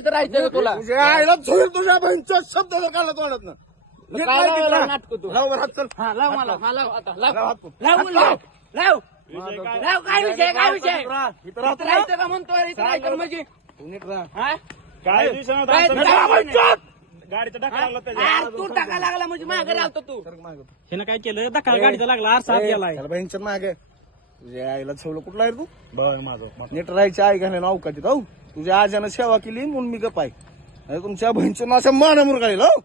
इथं राहायचं का तुला? तुझ्या आईला झोल तुझ्या बहिणीचा शब्द जर काढला तोंडात ना काय लावायला नाटक तू? लाव बरं हात चल. हा लाव मला, हा लाव आता, लाव लाव हात तू. लाव लाव लाव विषय काय? लाव. काय विषय, काय विषय? इथं राहा. इथं राहायचं का म्हणतोय? इथं राहायचं म्हणजे तू नीट राहा. हा? काय दिवसानं काय आता तुझ्या बहिणीचं? गाडीचा धक्का लागला त्याच्या. हा, तू टाका लागला म्हणजे मागे राहतो तू. सरक मागं. ह्यानं काय केलं धक्का गाडीचा लागला आरसा आत गेलाय. त्याला बहिणीच्या मागे तुझ्या आईला छवलं कुठला आहे रे तू बघ माझं नीट राहायची आई घालणे अवकाशात हो तुझ्या आजानं सेवा केली म्हणून मी गप आहे नाही तुमच्या बहिणीचं माझ्या मान मुरगाळील हो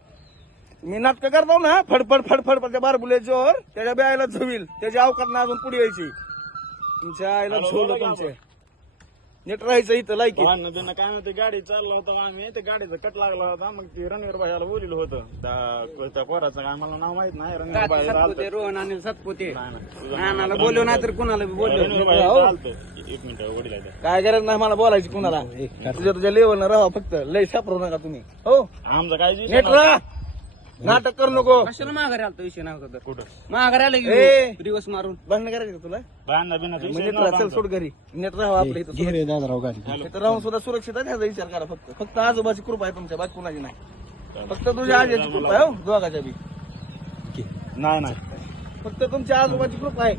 मी नाटकं करतो ना फडफड फडफड त्या बारबुल्याच्यावर त्याच्या बी आईला झवील त्याच्या अवकात ना अजून पुढे यायची तुमच्या आईला झोवलं तुमचे नीट राहायचं इथं लायकी भांडणं बिणं काय म्हणते गाडी चालला होता आम्ही ते गाडीचा कट लागला होता मग ती रणवीर भाईला बोलिलं होतं त्या पोराचं काय मला नाव माहित नाही रणवीर भाई सातपुते, रोहन अनिल सातपुते. तुझं नानाला बोललो नाही तर कुणाला बी बोललो. रणवीर भाई चालतं एक मिनिट वडील काय गरज नाही मला बोलायची कुणाला तुझ्या लेवलनं राहा फक्त लय सापडू नका तुम्ही हो आमचं काय विषय नीट राहा नाटक करू नको कशाला माघारी आलतो विषय नव्हता तर कुठं माघारी आलं ए. की दिवस मारून. भांडण करायचं का तुला भांडणं बिनाचा म्हणजे विषय नीट राहा चल नव्हता सोड घरी नीट राहा आपल्या इथं घे रे दादाराव गाडी. इथं राहून सुद्धा सुरक्षित आहे ह्याचा विचार करा फक्त फक्त आजोबाची कृपा आहे तुमच्या बाकी कुणाची नाही फक्त तुझ्या आजीची कृपा आहे हो दोघाच्या बी नाही नाही फक्त तुमच्या आजोबाची कृपा आहे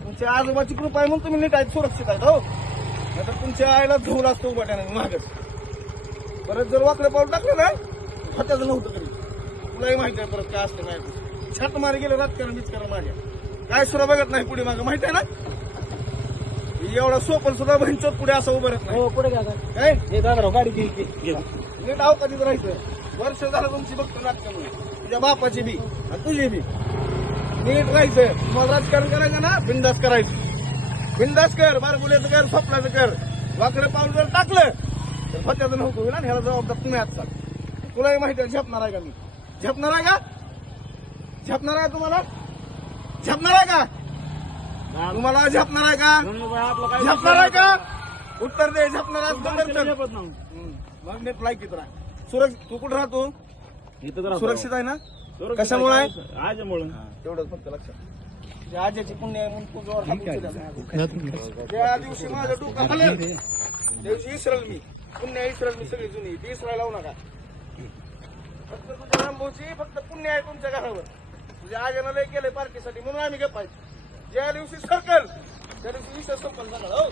तुमच्या आजोबाची कृपा आहे म्हणून तुम्ही नीट आहेत सुरक्षित आहेत हो नाहीतर तुमच्या आईला झोल असतो उभाट्याने मागच परत जर वाकडे पाऊल टाकलं ना हाताचं नव्हतं कधी तुलाही माहिती आहे परत काय असतं नाही छात मारे गेलं राजकारण बिचकारण माझ्या काय सुद्धा बघत नाही पुढे मागं माहिती आहे ना एवढा सोपन सुद्धा बहिणचोत पुढे असं उभं राहत नाही हो पुढे घ्या काय हे दादाराव गाडी घे नीट अवकाशात राहायचं वर्ष झालं तुमची बघतो नाटकामुळे तुझ्या बापाची बी आणि तुझी बी नीट राहायचं तुम्हाला राजकारण करायचं ना बिंदास करायचं बिंदास कर बारबुल्याचं कर स्वप्नाचं कर वाकडे पाऊल जर टाकलं तर फत्याचं नव्हतं होईल ना ह्याला जबाबदार तुम्ही आजचा तुलाही माहिती आहे झेपणार आहे का मी झेपणार आहे का झेपणार आहे तुम्हाला झेपणार आहे का तुम्हाला झेपणार आहे का रणवीर भाई आपलं काय झेपणार आहे का उत्तर दे झेपणार आहे उत्तर विषय दे. झेपत नाही. मग नीट लायकीत राहा तू कुठं राहतो इथं जरा सुरक्षित आहे ना सुरक्षित कशामुळे आहे? आजमुळे तेवढंच फक्त लक्षात त्या आजीची पुण्य आहे म्हणून तुझ्यावर हात उचलला. त्या दिवशी माझं डोकं हलेल त्या दिवशी इसरल मी पुण्य इसरल मी सगळी जुनी ती इसरायला लावू नका फक्त तुझ्या रामभाऊची फक्त पुण्य आहे तुमच्या घरावर तुझ्या आजीनं लय केलंय पार्टीसाठी म्हणून आम्ही गप्प आहे ज्या दिवशी सरकल त्या दिवशी विषय संपल सगळं हो